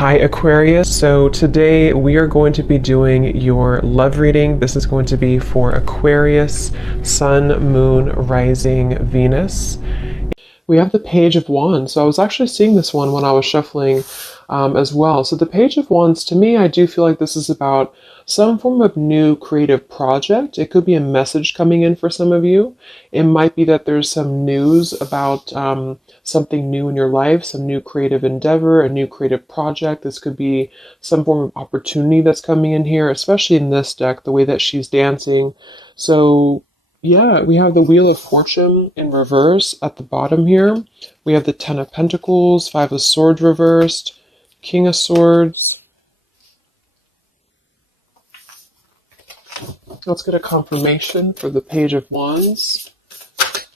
Hi Aquarius, so today we are going to be doing your love reading. This is going to be for Aquarius, Sun, Moon, Rising, Venus. We have the Page of Wands. So I was actually seeing this one when I was shuffling as well. So the Page of Wands, to me, I do feel like this is about some form of new creative project. It could be a message coming in for some of you. It might be that there's some news about something new in your life, some new creative endeavor, a new creative project. This could be some form of opportunity that's coming in here, especially in this deck, the way that she's dancing. So yeah, we have the Wheel of Fortune in reverse at the bottom here. We have the Ten of Pentacles, Five of Swords reversed, King of Swords. Let's get a confirmation for the Page of Wands.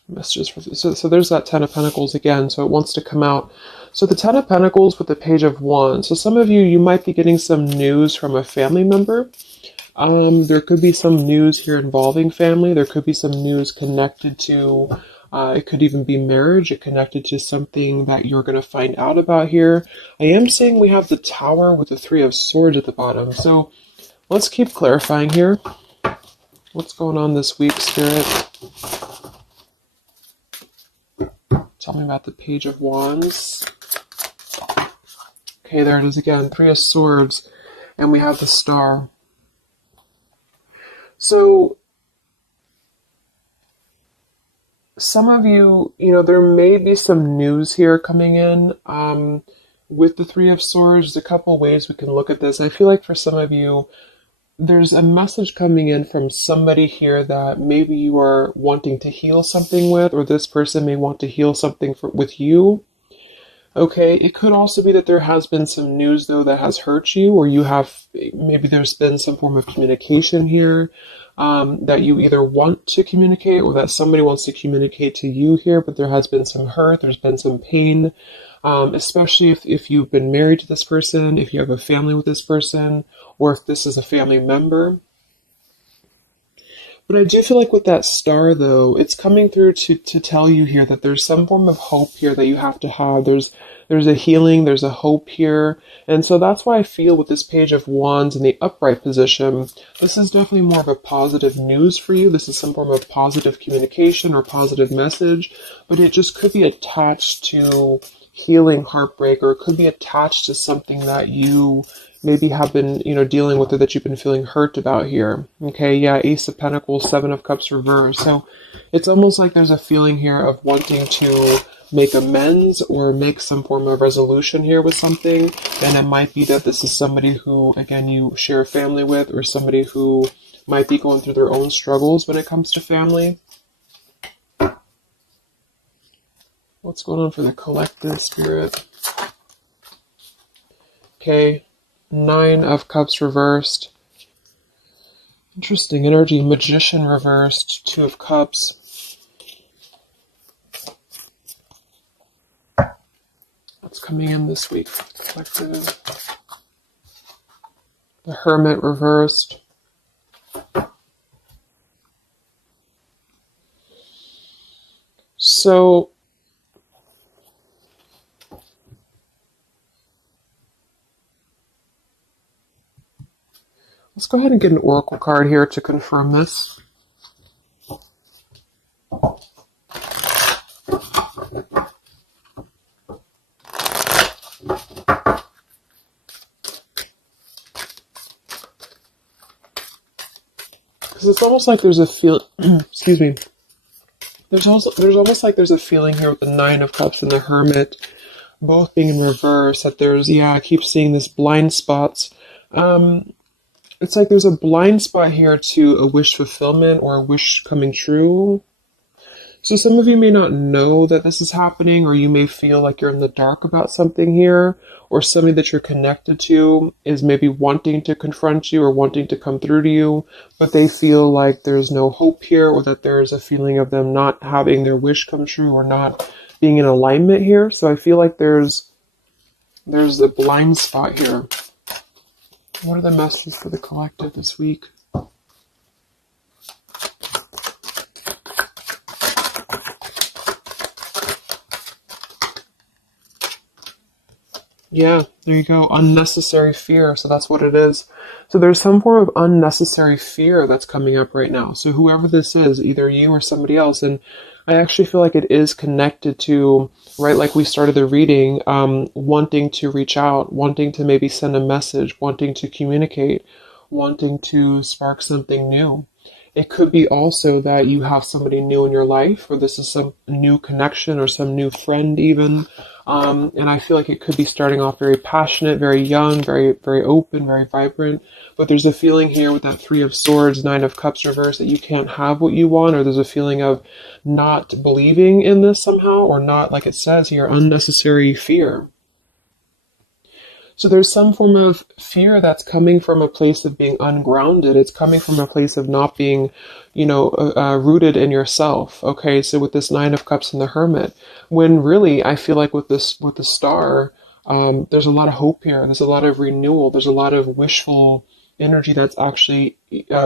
Messages for so there's that Ten of Pentacles again, so it wants to come out. So the Ten of Pentacles with the Page of Wands. So some of you might be getting some news from a family member. There could be some news here involving family. There could be some news connected to, it could even be marriage, it connected to something that you're going to find out about here. I am saying we have the Tower with the Three of Swords at the bottom. So let's keep clarifying here. What's going on this week, Spirit? Tell me about the Page of Wands. Okay, there it is again. Three of Swords. And we have the Star. So, some of you, there may be some news here coming in with the Three of Swords. There's a couple ways we can look at this. I feel like for some of you, there's a message coming in from somebody here that maybe you are wanting to heal something with, or this person may want to heal something with you. Okay, it could also be that there has been some news, though, that has hurt you, or maybe there's been some form of communication here that you either want to communicate or that somebody wants to communicate to you here, but there has been some hurt, there's been some pain, especially if you've been married to this person, if you have a family with this person, or if this is a family member. But I do feel like with that Star, though, it's coming through to tell you here that there's some form of hope here that you have to have. There's a healing, there's a hope here. And so that's why I feel with this Page of Wands in the upright position, this is definitely more of a positive news for you. This is some form of positive communication or positive message, but it just could be attached to healing heartbreak, or it could be attached to something that you maybe have been, dealing with, or that you've been feeling hurt about here. Okay, yeah, Ace of Pentacles, Seven of Cups reversed. So it's almost like there's a feeling here of wanting to make amends or make some form of resolution here with something. And it might be that this is somebody who, again, you share a family with, or somebody who might be going through their own struggles when it comes to family. What's going on for the collective, Spirit? Okay. Nine of Cups reversed. Interesting energy. Magician reversed. Two of Cups. What's coming in this week for the collective? The Hermit reversed. So let's go ahead and get an oracle card here to confirm this. Because it's almost like there's a excuse me. There's almost like there's a feeling here with the Nine of Cups and the Hermit both being in reverse, that there's, I keep seeing this blind spots. It's like there's a blind spot here to a wish fulfillment or a wish coming true. So some of you may not know that this is happening, or you may feel like you're in the dark about something here, or somebody that you're connected to is maybe wanting to confront you or wanting to come through to you, but they feel like there's no hope here, or that there's a feeling of them not having their wish come true or not being in alignment here. So I feel like there's a blind spot here. What are the messages for the collective this week? Yeah, there you go. Unnecessary fear. So that's what it is. So there's some form of unnecessary fear that's coming up right now. So whoever this is, either you or somebody else, and I actually feel like it is connected to, right, like we started the reading, wanting to reach out, wanting to maybe send a message, wanting to communicate, wanting to spark something new. It could be also that you have somebody new in your life, or this is some new connection or some new friend even. And I feel like it could be starting off very passionate, very young, very, very open, very vibrant. But there's a feeling here with that Three of Swords, Nine of Cups reverse that you can't have what you want, or there's a feeling of not believing in this somehow, or not, like it says here, unnecessary fear. So there's some form of fear that's coming from a place of being ungrounded. It's coming from a place of not being, rooted in yourself. Okay, so with this Nine of Cups and the Hermit, when really I feel like with the Star, there's a lot of hope here. There's a lot of renewal. There's a lot of wishful energy that's actually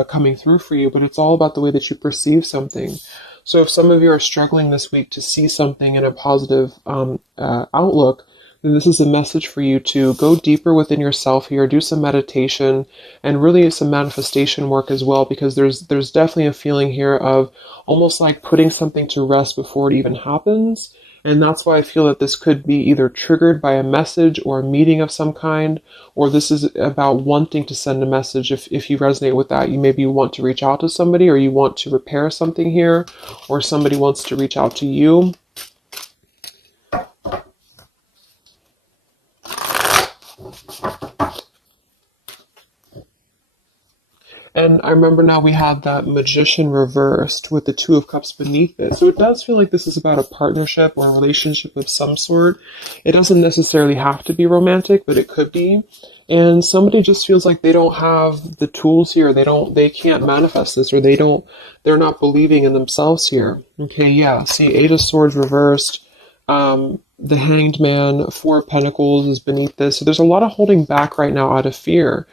coming through for you. But it's all about the way that you perceive something. So if some of you are struggling this week to see something in a positive outlook, then this is a message for you to go deeper within yourself here, do some meditation, and really some manifestation work as well, because there's definitely a feeling here of almost like putting something to rest before it even happens. And that's why I feel that this could be either triggered by a message or a meeting of some kind, or this is about wanting to send a message. If you resonate with that, you maybe want to reach out to somebody, or you want to repair something here, or somebody wants to reach out to you. And I remember now we have that Magician reversed with the Two of Cups beneath it. So it does feel like this is about a partnership or a relationship of some sort. It doesn't necessarily have to be romantic, but it could be. And somebody just feels like they don't have the tools here. They can't manifest this, or they're not believing in themselves here. Okay, yeah. See, Eight of Swords reversed. The Hanged Man, Four of Pentacles is beneath this. So there's a lot of holding back right now out of fear.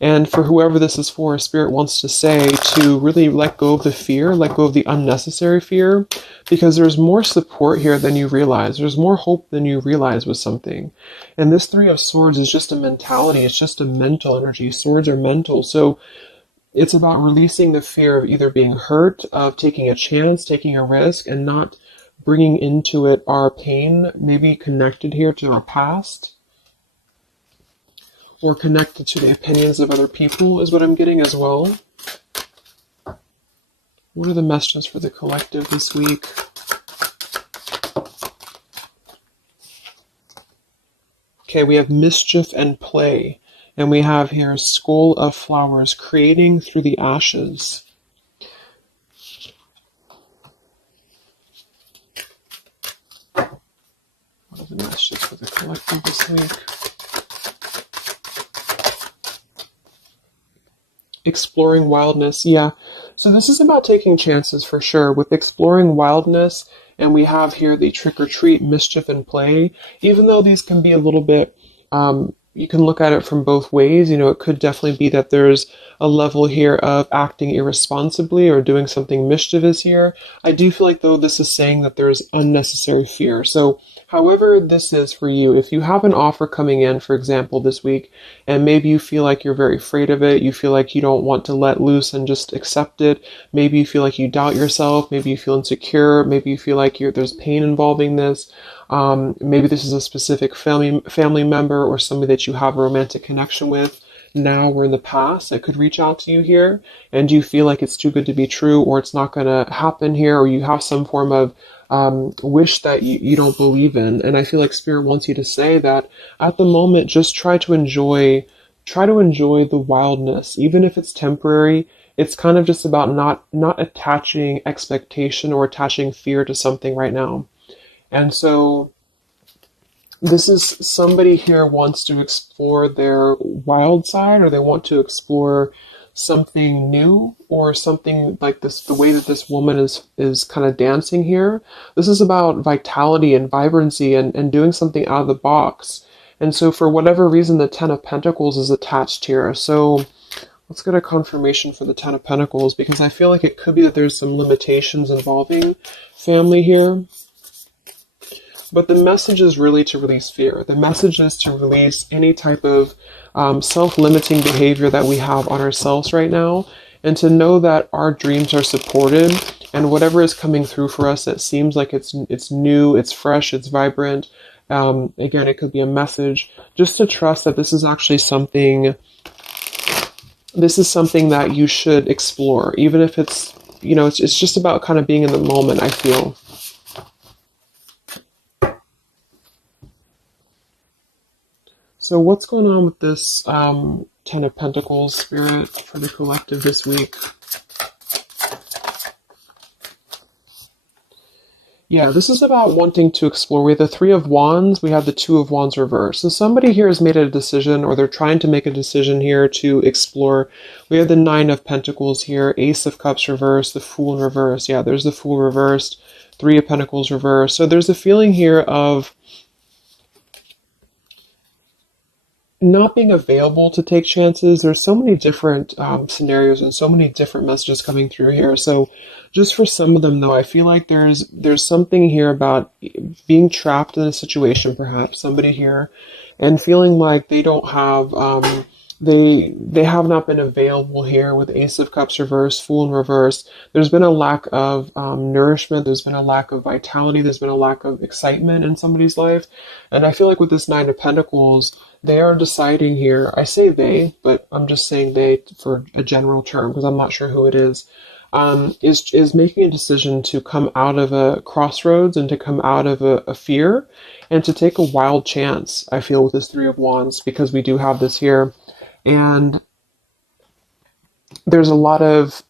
And for whoever this is for, Spirit wants to say to really let go of the fear, let go of the unnecessary fear, because there's more support here than you realize. There's more hope than you realize with something. And this Three of Swords is just a mentality. It's just a mental energy. Swords are mental. So it's about releasing the fear of either being hurt, of taking a chance, taking a risk, and not bringing into it our pain, maybe connected here to our past, or connected to the opinions of other people is what I'm getting as well. What are the messages for the collective this week? Okay, we have mischief and play. And we have here Skull of Flowers, creating through the ashes. What are the messages for the collective this week? Exploring wildness, yeah. So this is about taking chances for sure. With exploring wildness, and we have here the trick or treat, mischief and play. Even though these can be a little bit, you can look at it from both ways. It could definitely be that there's a level here of acting irresponsibly or doing something mischievous here. I do feel like, though, this is saying that there's unnecessary fear. So however this is for you, if you have an offer coming in, for example, this week, and maybe you feel like you're very afraid of it, you feel like you don't want to let loose and just accept it, maybe you feel like you doubt yourself, maybe you feel insecure, maybe you feel like there's pain involving this, maybe this is a specific family member or somebody that you have a romantic connection with now or in the past that could reach out to you here, and you feel like it's too good to be true, or it's not going to happen here, or you have some form of wish that you don't believe in. And I feel like Spirit wants you to say that at the moment, just try to enjoy the wildness, even if it's temporary. It's kind of just about not attaching expectation or attaching fear to something right now. And so this is somebody here wants to explore their wild side, or they want to explore something new, or something like this, the way that this woman is kind of dancing here. This is about vitality and vibrancy and doing something out of the box. And so for whatever reason, the Ten of Pentacles is attached here. So let's get a confirmation for the Ten of Pentacles, because I feel like it could be that there's some limitations involving family here. But the message is really to release fear. The message is to release any type of self-limiting behavior that we have on ourselves right now, and to know that our dreams are supported, and whatever is coming through for us that seems like it's new, it's fresh, it's vibrant. Again, it could be a message. Just to trust that this is actually something. This is something that you should explore, even if it's, you know, it's just about kind of being in the moment, I feel. So what's going on with this Ten of Pentacles spirit for the collective this week? Yeah, this is about wanting to explore. We have the Three of Wands, we have the Two of Wands reverse. So somebody here has made a decision, or they're trying to make a decision here to explore. We have the Nine of Pentacles here, Ace of Cups reverse, the Fool in reverse. Yeah, there's the Fool reversed, Three of Pentacles reverse. So there's a feeling here of not being available to take chances. There's so many different scenarios and so many different messages coming through here. So just for some of them, though, I feel like there's something here about being trapped in a situation, perhaps somebody here, and feeling like they don't have they have not been available here with Ace of Cups reverse, Fool in reverse. There's been a lack of nourishment. There's been a lack of vitality. There's been a lack of excitement in somebody's life. And I feel like with this Nine of Pentacles, they are deciding here. I say they, but I'm just saying they for a general term because I'm not sure who it is. Is making a decision to come out of a crossroads and to come out of a fear and to take a wild chance, I feel, with this Three of Wands, because we do have this here. And there's a lot of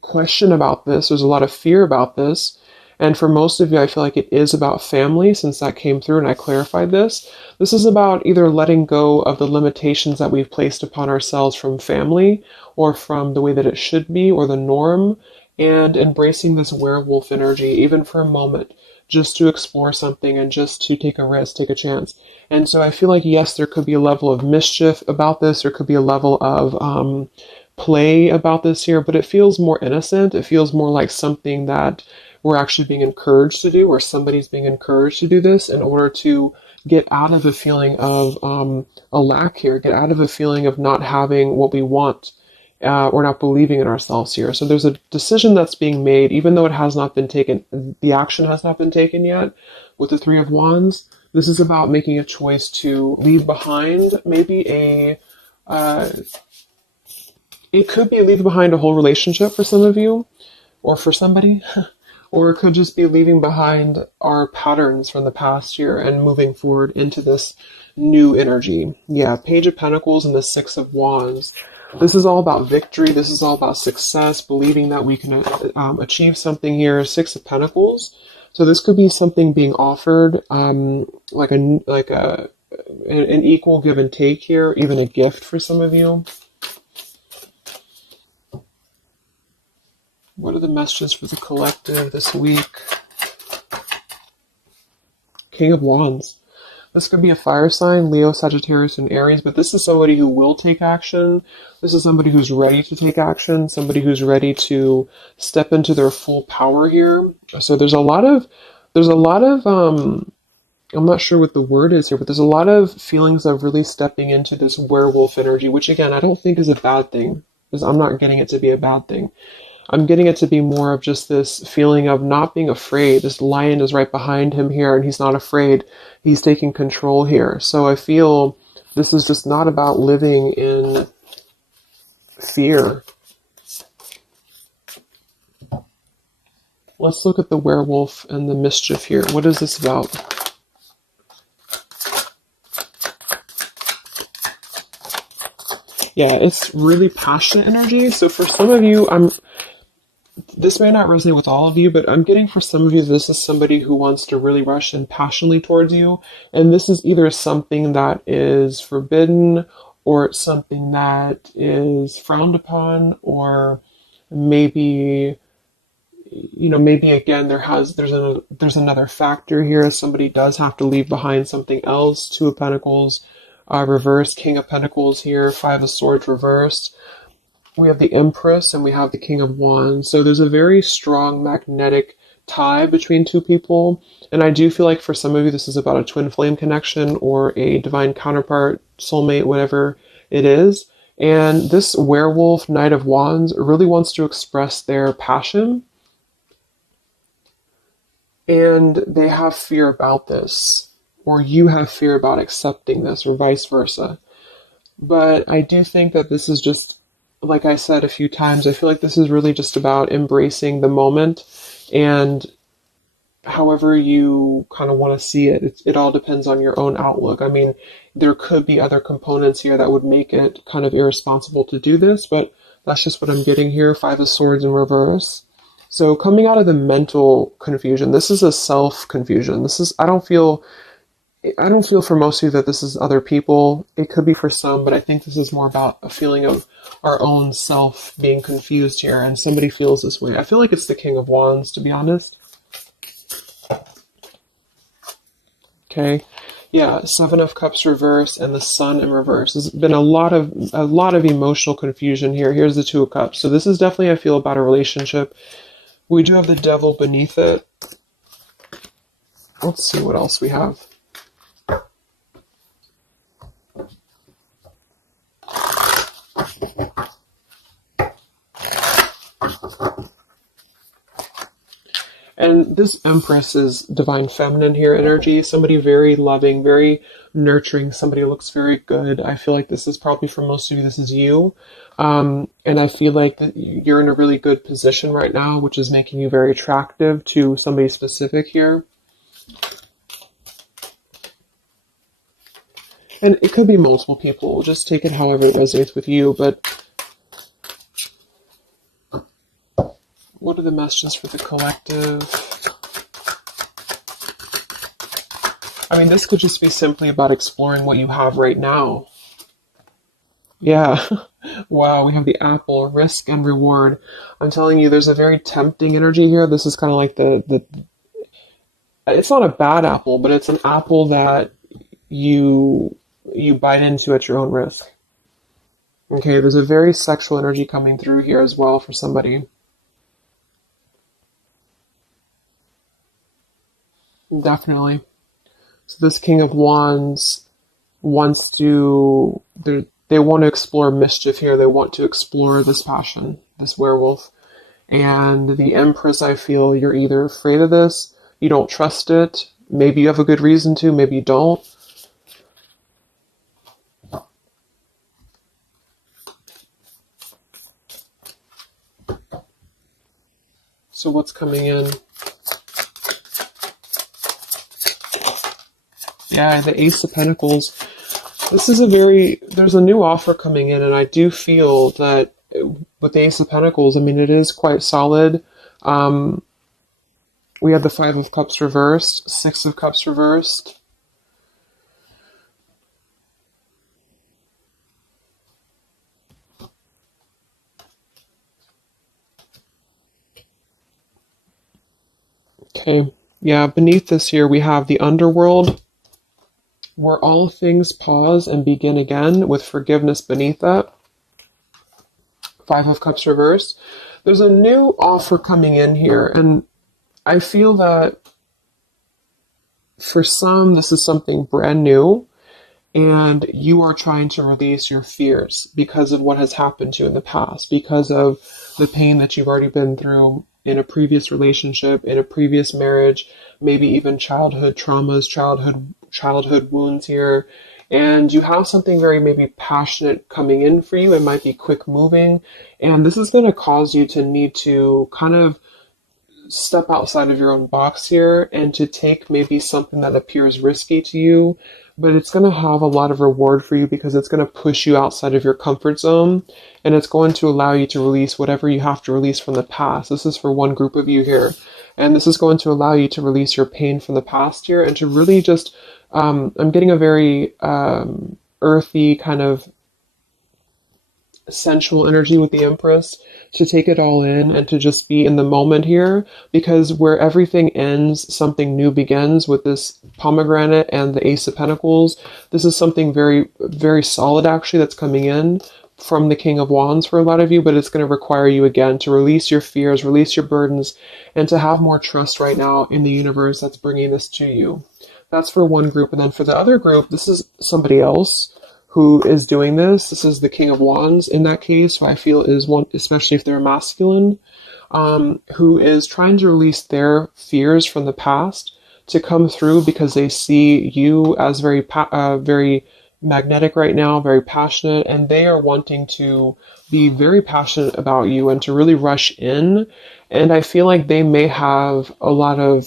question about this. There's a lot of fear about this. And for most of you, I feel like it is about family, since that came through and I clarified this. This is about either letting go of the limitations that we've placed upon ourselves from family, or from the way that it should be, or the norm, and embracing this werewolf energy, even for a moment, just to explore something and just to take a risk, take a chance. And so I feel like, yes, there could be a level of mischief about this. There could be a level of play about this here, but it feels more innocent. It feels more like something that we're actually being encouraged to do, or somebody's being encouraged to do this in order to get out of a feeling of a lack here, get out of a feeling of not having what we want, or not believing in ourselves here. So there's a decision that's being made, even though it has not been taken, the action has not been taken yet with the Three of Wands. This is about making a choice to leave behind maybe it could be leaving behind a whole relationship for some of you, or for somebody. Or it could just be leaving behind our patterns from the past year and moving forward into this new energy. Yeah, Page of Pentacles and the Six of Wands. This is all about victory. This is all about success, believing that we can achieve something here. Six of Pentacles. So this could be something being offered, like an equal give and take here, even a gift for some of you. What are the messages for the collective this week? King of Wands. This could be a fire sign, Leo, Sagittarius, and Aries, but this is somebody who will take action. This is somebody who's ready to take action, somebody who's ready to step into their full power here. So there's a lot of, I'm not sure what the word is here, but there's a lot of feelings of really stepping into this werewolf energy, which again, I don't think is a bad thing, because I'm not getting it to be a bad thing. I'm getting it to be more of just this feeling of not being afraid. This lion is right behind him here, and he's not afraid. He's taking control here. So I feel this is just not about living in fear. Let's look at the werewolf and the mischief here. What is this about? Yeah, it's really passionate energy. So for some of you, this may not resonate with all of you, but I'm getting for some of you, this is somebody who wants to really rush in passionately towards you. And this is either something that is forbidden, or it's something that is frowned upon, or maybe, you know, maybe again, there's another factor here. Somebody does have to leave behind something else. Two of Pentacles reversed, King of Pentacles here, Five of Swords reversed. We have the Empress and we have the King of Wands. So there's a very strong magnetic tie between two people. And I do feel like for some of you, this is about a twin flame connection or a divine counterpart, soulmate, whatever it is. And this werewolf, Knight of Wands, really wants to express their passion. And they have fear about this, or you have fear about accepting this, or vice versa. But I do think that this is just, like I said a few times, I feel like this is really just about embracing the moment, and however you kind of want to see it, it all depends on your own outlook. I mean, there could be other components here that would make it kind of irresponsible to do this, but that's just what I'm getting here. Five of Swords in reverse. So coming out of the mental confusion, this is a self-confusion. This is, I don't feel for most of you that this is other people. It could be for some, but I think this is more about a feeling of our own self being confused here, and somebody feels this way. I feel like it's the King of Wands, to be honest. Okay. Yeah, Seven of Cups reverse and the Sun in reverse. There's been a lot of emotional confusion here. Here's the Two of Cups. So this is definitely, I feel, about a relationship. We do have the Devil beneath it. Let's see what else we have. And this Empress is divine feminine here energy. Somebody very loving, very nurturing. Somebody who looks very good. I feel like this is probably for most of you, this is you. And I feel like that you're in a really good position right now, which is making you very attractive to somebody specific here. And it could be multiple people. We'll just take it however it resonates with you. But what are the messages for the collective? I mean, this could just be simply about exploring what you have right now. Yeah. Wow, we have the apple, risk and reward. I'm telling you, there's a very tempting energy here. This is kind of like it's not a bad apple, but it's an apple that you bite into at your own risk. Okay, there's a very sexual energy coming through here as well for somebody. Definitely. So this King of Wands wants to, they want to explore mischief here. They want to explore this passion, this werewolf. And the Empress, I feel you're either afraid of this, you don't trust it, maybe you have a good reason to, maybe you don't. So what's coming in? Yeah, the Ace of Pentacles. This is there's a new offer coming in, and I do feel that with the Ace of Pentacles, I mean, it is quite solid. We have the Five of Cups reversed, Six of Cups reversed. Okay, yeah, beneath this here, we have the Underworld, where all things pause and begin again, with forgiveness beneath that. Five of Cups reversed. There's a new offer coming in here, and I feel that for some, this is something brand new, and you are trying to release your fears because of what has happened to you in the past, because of the pain that you've already been through in a previous relationship, in a previous marriage, maybe even childhood traumas, childhood wounds here. And you have something very maybe passionate coming in for you. It might be quick moving. And this is going to cause you to need to kind of step outside of your own box here and to take maybe something that appears risky to you, but it's going to have a lot of reward for you because it's going to push you outside of your comfort zone, and it's going to allow you to release whatever you have to release from the past. This is for one group of you here, and this is going to allow you to release your pain from the past here and to really just, I'm getting a very earthy kind of sensual energy with the Empress, to take it all in and to just be in the moment here, because where everything ends, something new begins with this pomegranate and the Ace of Pentacles. This is something very, very solid actually that's coming in, from the King of Wands for a lot of you, but it's going to require you again to release your fears, release your burdens, and to have more trust right now in the universe that's bringing this to you. That's for one group. And then for the other group, this is somebody else who is doing this. This is the King of Wands in that case, who I feel is one, especially if they're masculine, who is trying to release their fears from the past to come through because they see you as very magnetic right now, very passionate, and they are wanting to be very passionate about you and to really rush in. And I feel like they may have a lot of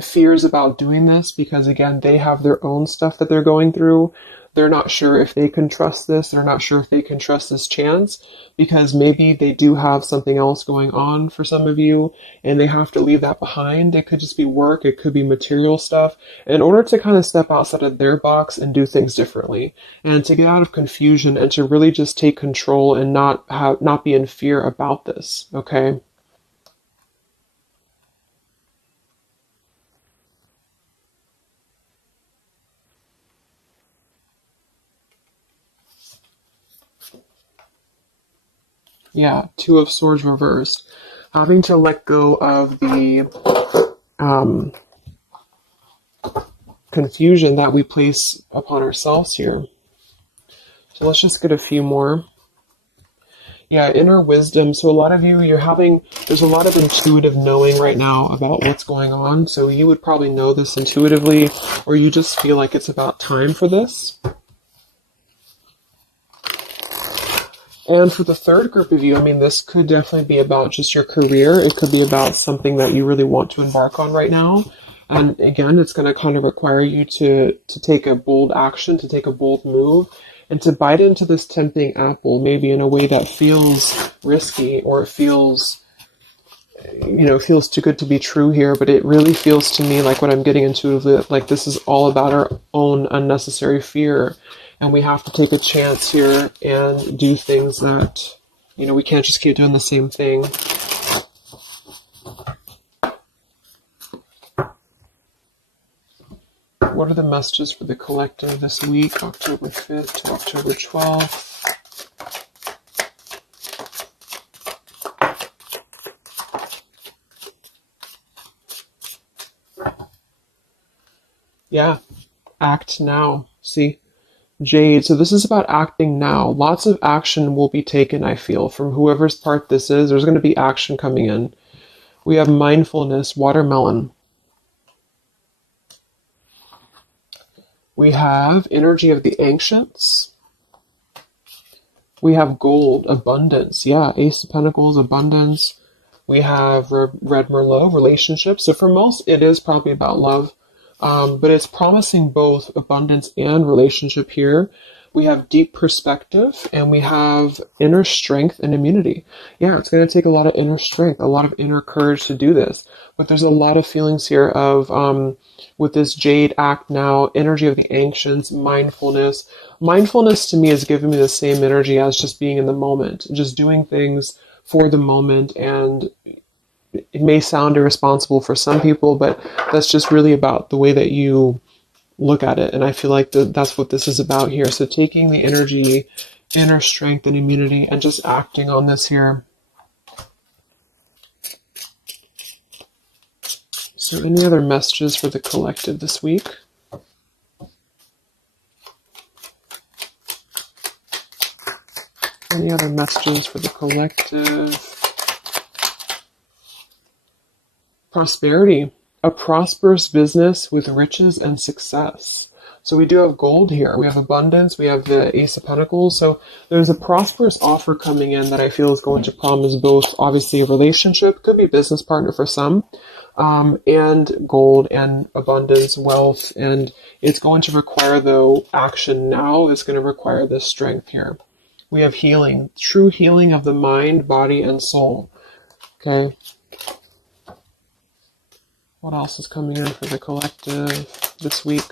fears about doing this because, again, they have their own stuff that they're going through. They're not sure if they can trust this. They're not sure if they can trust this chance because maybe they do have something else going on for some of you and they have to leave that behind. It could just be work. It could be material stuff in order to kind of step outside of their box and do things differently and to get out of confusion and to really just take control and not be in fear about this. Okay. Yeah, Two of Swords reversed. Having to let go of the confusion that we place upon ourselves here. So let's just get a few more. Yeah, inner wisdom. So a lot of you, there's a lot of intuitive knowing right now about what's going on. So you would probably know this intuitively, or you just feel like it's about time for this. And for the third group of you, I mean, this could definitely be about just your career. It could be about something that you really want to embark on right now. And again, it's going to kind of require you to take a bold action, to take a bold move, and to bite into this tempting apple, maybe in a way that feels risky or it feels too good to be true here. But it really feels to me like what I'm getting intuitively, like this is all about our own unnecessary fear. And we have to take a chance here and do things that, we can't just keep doing the same thing. What are the messages for the collective this week, October 5th to October 12th? Yeah, act now. See? Jade, so this is about acting now. Lots of action will be taken, I feel, from whoever's part this is. There's going to be action coming in. We have mindfulness, watermelon. We have energy of the ancients. We have gold, abundance. Yeah, Ace of Pentacles, abundance. We have Red Merlot, relationships. So for most, it is probably about love. But it's promising both abundance and relationship here. We have deep perspective and we have inner strength and immunity. Yeah, it's going to take a lot of inner strength, a lot of inner courage to do this. But there's a lot of feelings here of, with this Jade, act now, energy of the ancients, mindfulness. Mindfulness to me is giving me the same energy as just being in the moment, just doing things for the moment. And it may sound irresponsible for some people, but that's just really about the way that you look at it. And I feel like that's what this is about here. So taking the energy, inner strength and immunity and just acting on this here. So any other messages for the collective this week? Any other messages for the collective? Prosperity, a prosperous business with riches and success. So we do have gold here. We have abundance. We have the Ace of Pentacles. So there's a prosperous offer coming in that I feel is going to promise both, obviously, a relationship, could be a business partner for some, and gold and abundance, wealth. And it's going to require, though, action now. It's going to require this strength here. We have healing, true healing of the mind, body, and soul. Okay. What else is coming in for the collective this week?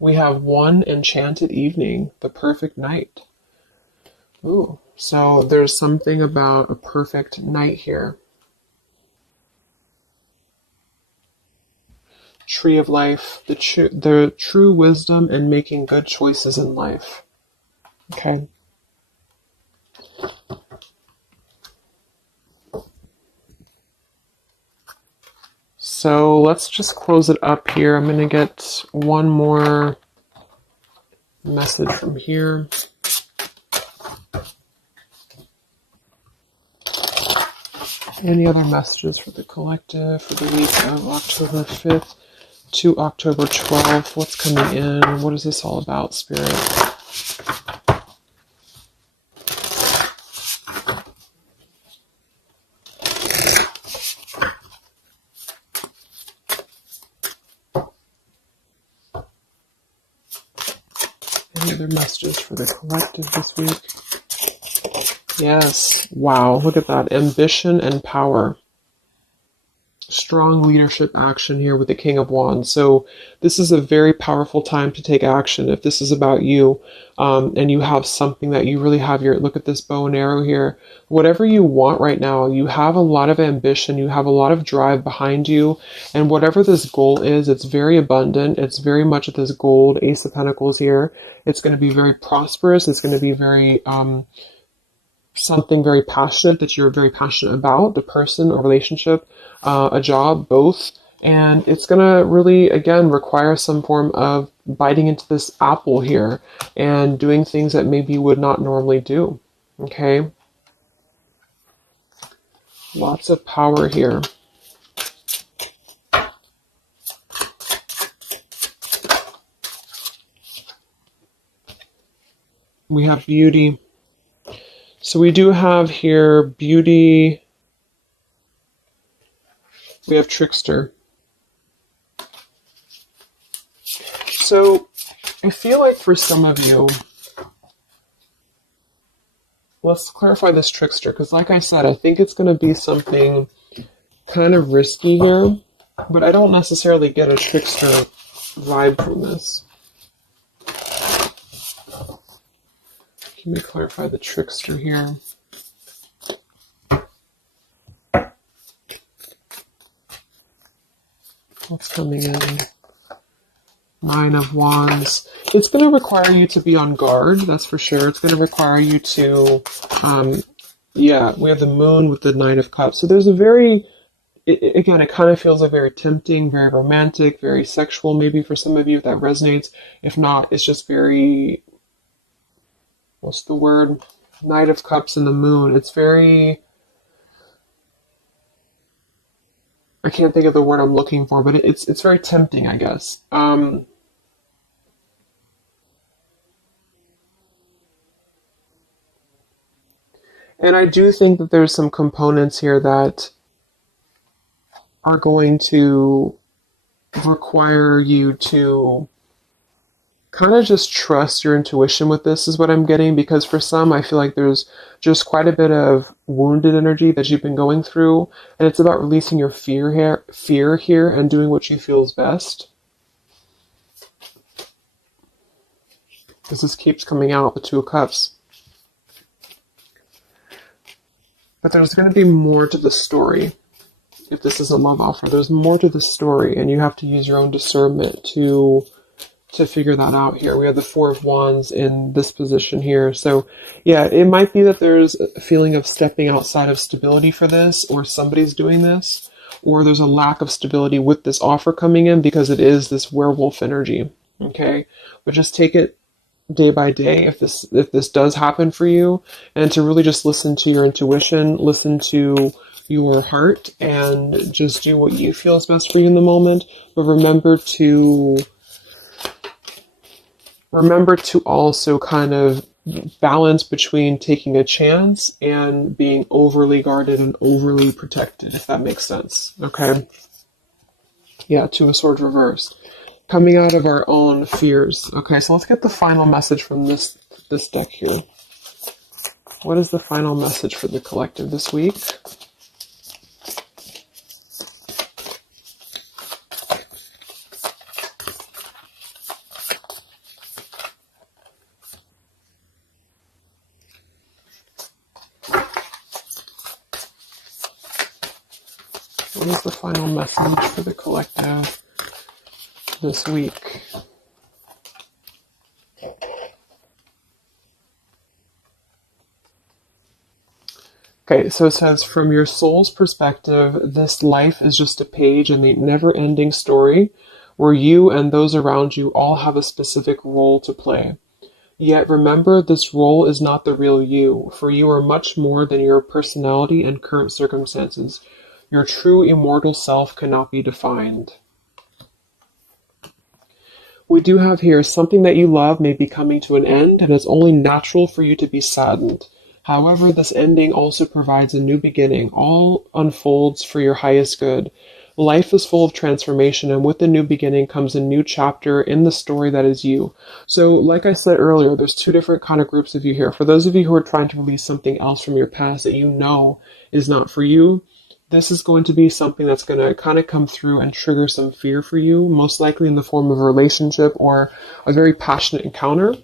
We have one enchanted evening, the perfect night. Ooh, so there's something about a perfect night here. tree of life, the true wisdom and making good choices in life. Okay. So let's just close it up here. I'm going to get one more message from here. Any other messages for the collective for the week of October 5th to October 12th? What's coming in? What is this all about, Spirit? Any other messages for the collective this week? Yes. Wow, look at that. Ambition and power. Strong leadership action here with the King of Wands. So this is a very powerful time to take action. If this is about you, and you have something that you really have your, look at this bow and arrow here. Whatever you want right now, you have a lot of ambition, you have a lot of drive behind you, and whatever this goal is, it's very abundant. It's very much at this gold, Ace of Pentacles here. It's going to be very prosperous. It's going to be very, something very passionate that you're very passionate about, the person, a relationship, a job, both. And it's going to really, again, require some form of biting into this apple here and doing things that maybe you would not normally do. Okay? Lots of power here. We have beauty. So we do have here beauty. We have trickster. So I feel like for some of you, let's clarify this trickster, because like I said, I think it's going to be something kind of risky here, but I don't necessarily get a trickster vibe from this. Can we clarify the trickster here? What's coming in? Nine of Wands. It's going to require you to be on guard, that's for sure. It's going to require you to, yeah, we have the Moon with the Nine of Cups. So there's a very, again, it kind of feels like very tempting, very romantic, very sexual, maybe for some of you if that resonates. If not, it's just very, what's the word? Knight of Cups and the Moon. It's very, I can't think of the word I'm looking for, but it's very tempting, I guess. And I do think that there's some components here that are going to require you to kind of just trust your intuition with this, is what I'm getting, because for some, I feel like there's just quite a bit of wounded energy that you've been going through, and it's about releasing your fear here and doing what you feel is best. Because this keeps coming out, the Two of Cups. But there's going to be more to the story. If this is a love offer, there's more to the story, and you have to use your own discernment to figure that out here. We have the Four of Wands in this position here. So yeah, it might be that there's a feeling of stepping outside of stability for this, or somebody's doing this, or there's a lack of stability with this offer coming in because it is this werewolf energy. Okay? But just take it day by day if this does happen for you, and to really just listen to your intuition, listen to your heart, and just do what you feel is best for you in the moment. But remember to also kind of balance between taking a chance and being overly guarded and overly protected, if that makes sense. Okay? Yeah, Two of Swords reversed. Coming out of our own fears. Okay, so let's get the final message from this deck here. What is the final message for the collective this week? What is the final message for the collective this week. Okay, so it says, from your soul's perspective, this life is just a page in the never-ending story where you and those around you all have a specific role to play. Yet remember, this role is not the real you, for you are much more than your personality and current circumstances. Your true immortal self cannot be defined. We do have here, something that you love may be coming to an end, and it's only natural for you to be saddened. However, this ending also provides a new beginning. All unfolds for your highest good. Life is full of transformation, and with the new beginning comes a new chapter in the story that is you. So, like I said earlier, there's two different kind of groups of you here. For those of you who are trying to release something else from your past that you know is not for you, this is going to be something that's going to kind of come through and trigger some fear for you, most likely in the form of a relationship or a very passionate encounter.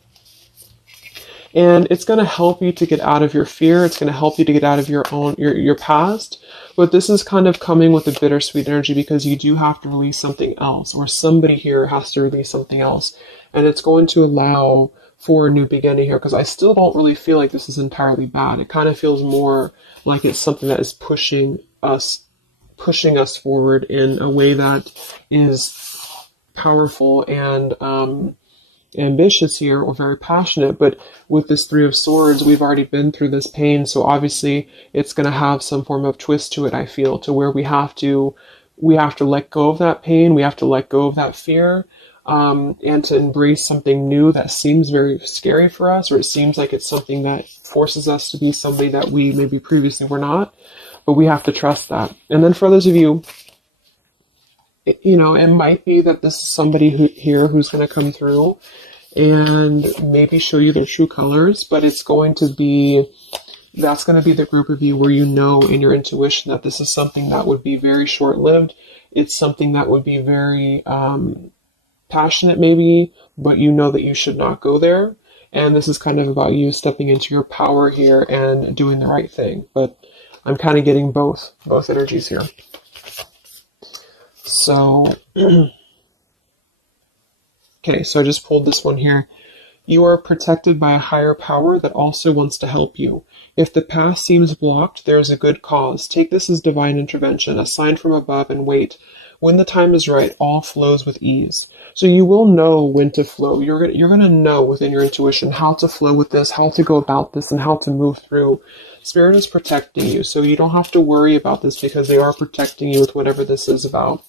And it's going to help you to get out of your fear. It's going to help you to get out of your past. But this is kind of coming with a bittersweet energy because you do have to release something else, or somebody here has to release something else. And it's going to allow for a new beginning here, because I still don't really feel like this is entirely bad. It kind of feels more like it's something that is pushing us forward in a way that is powerful and ambitious here, or very passionate. But with this Three of Swords, we've already been through this pain, so obviously it's going to have some form of twist to it, I feel, to where we have to let go of that pain, we have to let go of that fear, and to embrace something new that seems very scary for us, or it seems like it's something that forces us to be somebody that we maybe previously were not, but we have to trust that. And then for those of you, it might be that this is somebody who's going to come through and maybe show you their true colors, but that's going to be the group of you where you know in your intuition that this is something that would be very short-lived. It's something that would be very passionate maybe, but you know that you should not go there. And this is kind of about you stepping into your power here and doing the right thing. But I'm kind of getting both energies here. So, okay, so I just pulled this one here. You are protected by a higher power that also wants to help you. If the path seems blocked, there is a good cause. Take this as divine intervention, a sign from above, and wait. When the time is right, all flows with ease. So you will know when to flow. You're going to know within your intuition how to flow with this, how to go about this, and how to move through. Spirit is protecting you, so you don't have to worry about this because they are protecting you with whatever this is about.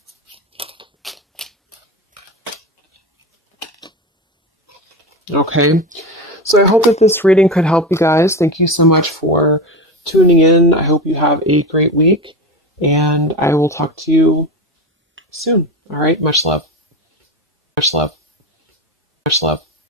Okay, so I hope that this reading could help you guys. Thank you so much for tuning in. I hope you have a great week, and I will talk to you soon. All right, much love. Much love. Much love.